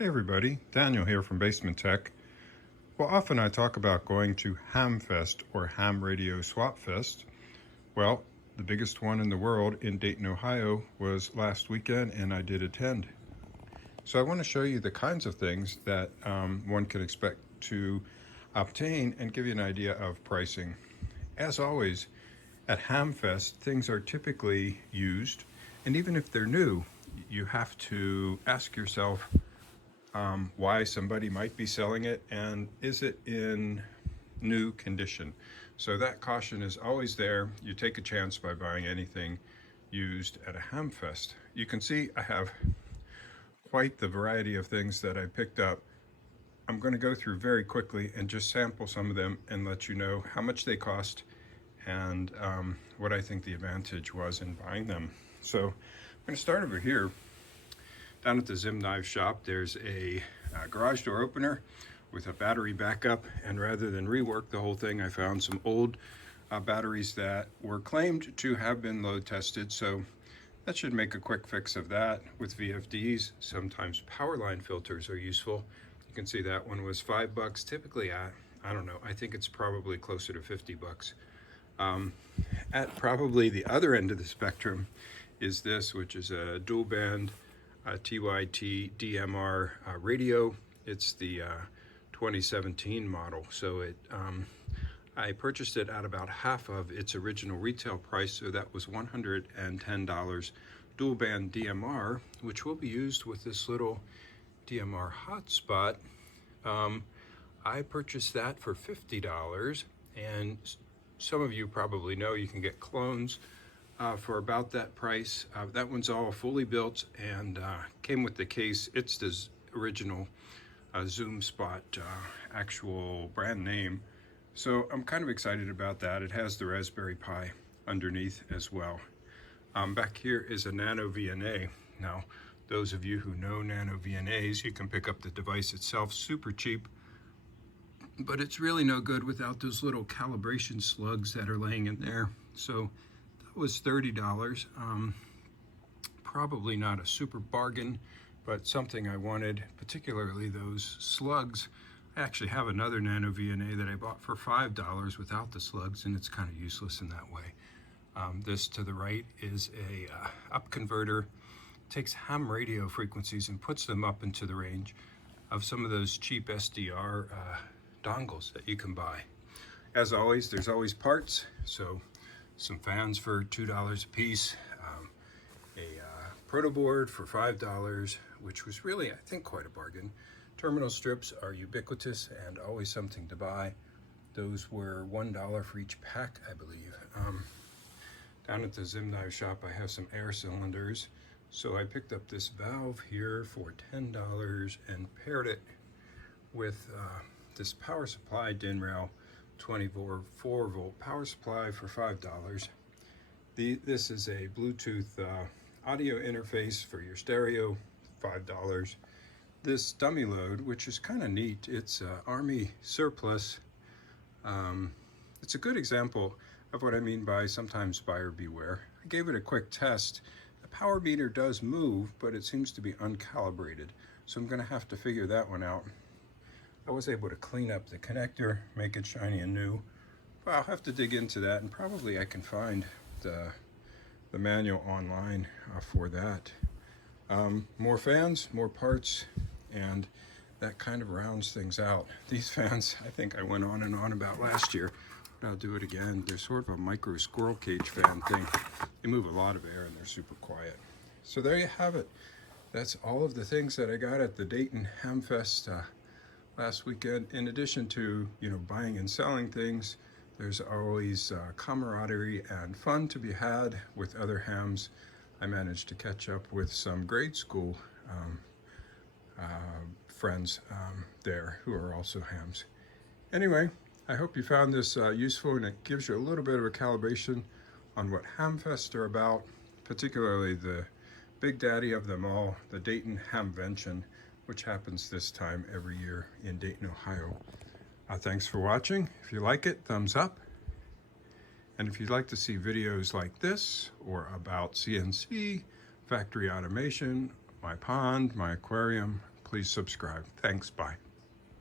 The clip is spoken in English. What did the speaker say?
Hey everybody, Daniel here from Basement Tech. Well, often I talk about going to Hamfest or Ham Radio Swap Fest. Well, the biggest one in the world in Dayton, Ohio was last weekend and I did attend. So I want to show you the kinds of things that one can expect to obtain and give you an idea of pricing. As always, at Hamfest, things are typically used, and even if they're new, you have to ask yourself why somebody might be selling it and is it in new condition. So that caution is always there. You take a chance by buying anything used at a Hamfest. You can see I have quite the variety of things that I picked up. I'm going to go through very quickly and just sample some of them and let you know how much they cost and what I think the advantage was in buying them. So I'm going to start over here. Down at the Zim Knife shop, there's a garage door opener with a battery backup, and rather than rework the whole thing, I found some old batteries that were claimed to have been load tested, so that should make a quick fix of that with VFDs. Sometimes power line filters are useful. You can see that one was $5. Typically I don't know, I think it's probably closer to $50. At probably the other end of the spectrum is this, which is a dual band TYT DMR radio. It's the 2017 model, so I purchased it at about half of its original retail price, so that was $110. Dual band DMR, which will be used with this little DMR hotspot. I purchased that for $50, and some of you probably know you can get clones for about that price. That one's all fully built and came with the case. It's the original Zoom Spot actual brand name. So I'm kind of excited about that. It has the Raspberry Pi underneath as well. Back here is a Nano VNA. Now, those of you who know Nano VNAs, you can pick up the device itself super cheap, but it's really no good without those little calibration slugs that are laying in there. So was $30. Probably not a super bargain, but something I wanted, particularly those slugs. I actually have another Nano VNA that I bought for $5 without the slugs, and it's kind of useless in that way. This to the right is a up converter. Takes ham radio frequencies and puts them up into the range of some of those cheap SDR dongles that you can buy. As always, there's always parts, so some fans for $2 a piece, a proto board for $5, which was really, I think, quite a bargain. Terminal strips are ubiquitous and always something to buy. Those were $1 for each pack, I believe. Down at the Zim Knife shop, I have some air cylinders. So I picked up this valve here for $10 and paired it with this power supply DinRail 24 volt power supply for $5. This is a Bluetooth audio interface for your stereo, $5. This dummy load, which is kind of neat, it's Army surplus. It's a good example of what I mean by sometimes buyer beware. I gave it a quick test. The power meter does move, but it seems to be uncalibrated, so I'm going to have to figure that one out. I was able to clean up the connector, make it shiny and new. But I'll have to dig into that, and probably I can find the manual online for that. More fans, more parts, and that kind of rounds things out. These fans, I think I went on and on about last year, but I'll do it again. They're sort of a micro squirrel cage fan thing. They move a lot of air and they're super quiet. So there you have it. That's all of the things that I got at the Dayton Hamfest last weekend. In addition to, buying and selling things, there's always camaraderie and fun to be had with other hams. I managed to catch up with some grade school friends there who are also hams. Anyway, I hope you found this useful, and it gives you a little bit of a calibration on what Hamfests are about, particularly the big daddy of them all, the Dayton Hamvention, which happens this time every year in Dayton, Ohio. Thanks for watching. If you like it, thumbs up. And if you'd like to see videos like this or about CNC, factory automation, my pond, my aquarium, please subscribe. Thanks. Bye.